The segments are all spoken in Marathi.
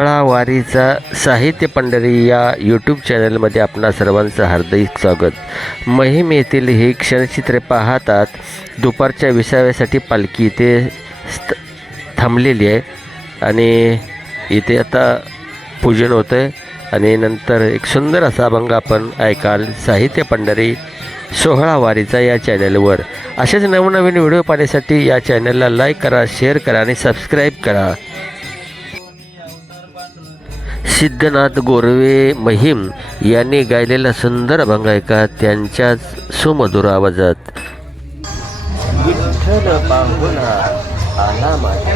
वारीचा साहित्य पंढरी या यूट्यूब चॅनलमध्ये आपणा सर्वांचं हार्दिक स्वागत। महिम येथील ही क्षणचित्रे पाहतात दुपारच्या विसाव्यासाठी पालखी इथे थांबलेली आहे आणि इथे आता पूजन होतं आहे आणि नंतर एक सुंदर असा अभंग आपण ऐकाल साहित्य पंढरी सोहळा वारीचा या चॅनलवर। असेच नवनवीन व्हिडिओ पाहण्यासाठी या चॅनलला लाईक करा, शेअर करा आणि सबस्क्राईब करा। सिद्धनाथ गोरवे महिम यांनी गायलेला सुंदर अभंग ऐका त्यांच्याच सुमधुर आवाजात। विठ्ठल पाहुणा आला माझ्या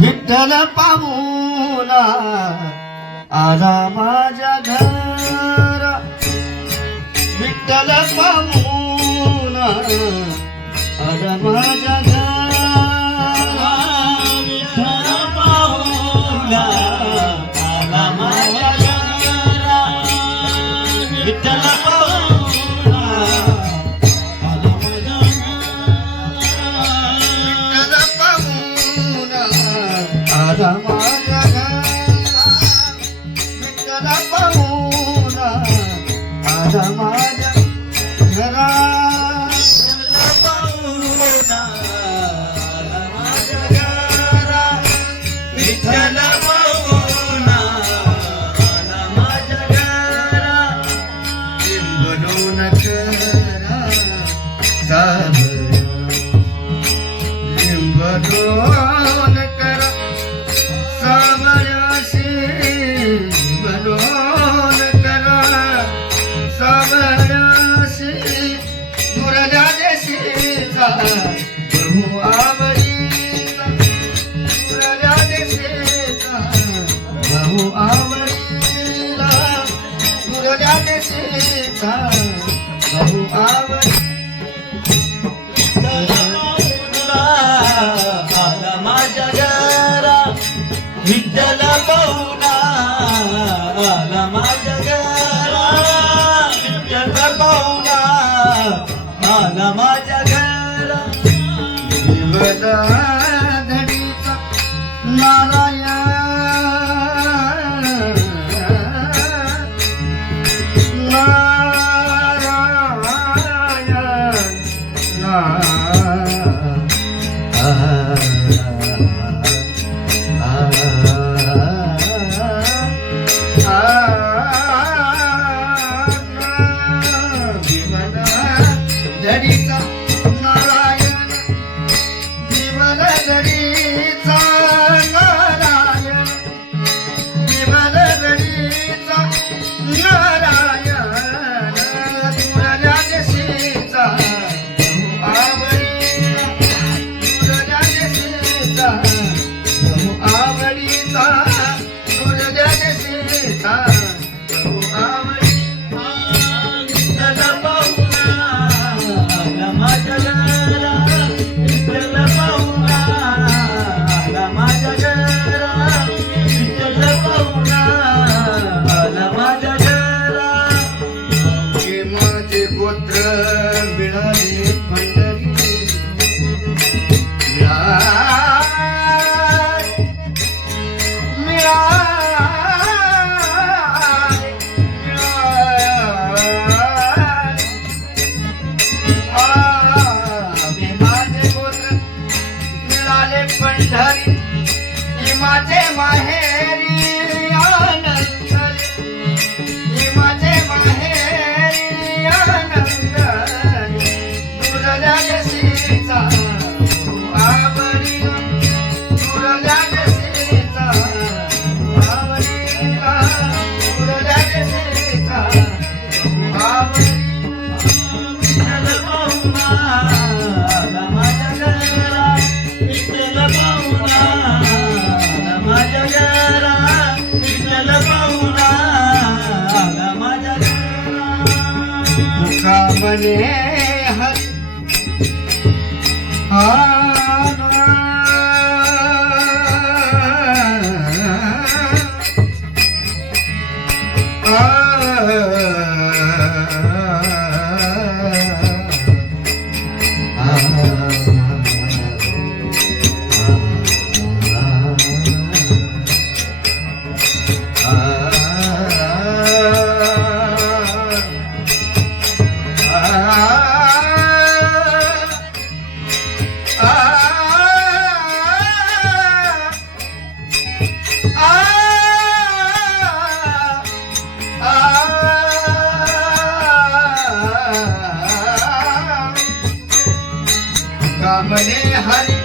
विठ्ठल पाहुणा आला माझ्या घर, विठ्ठल पाहुणा आला माझ्या घर, विठ्ठल पाहुणा आला माझ्या घर, विठ्ठल पाहुणा आला माझ्या आला माझ्या विठ्ठल पाहुणा आला माझ्या घरा, विठ्ठल पाहुणा आला माझ्या घरा, लिंबडून करा सावरा, लिंबडून करा सावराशी, बनवून करा सावराशी, दुरल्या देशीचा बहु आवडीचा, दुरल्या देशीचा बहु आवडीला, दुरल्या देशीचा बहु आवडी, आला माझ्या घरा, विठ्ठल पाहुणा आला माझ्या घरा, विठ्ठल पाहुणा आला माझ्या घरा, विवला धडीचा नारायण, धडीचा नारायण, जीवन धडीचा नारायण, जीवन धडीचा नारायण, दुरल्या देशीचा बहु आवडीचा, दुरल्या देशीचा बहु आवडीचा, दुरल्या देशीचा बहु आवडी, माझ्या घरा, विठ्ठल पाहुणा आला माझ्या घरा, विठ्ठल पाहुणा आला माझ्या घरा, हे माझे गोत्र मिळाले पंढरी, पंढरी माझे माहेरी आनंद, माझे माहेरी आनंद, दुरल्या देशीचा आवडी, दुरल्या देशीचा आवडी, दुरल्या देशीचा आवडी, मुकामने हरी कामने हरी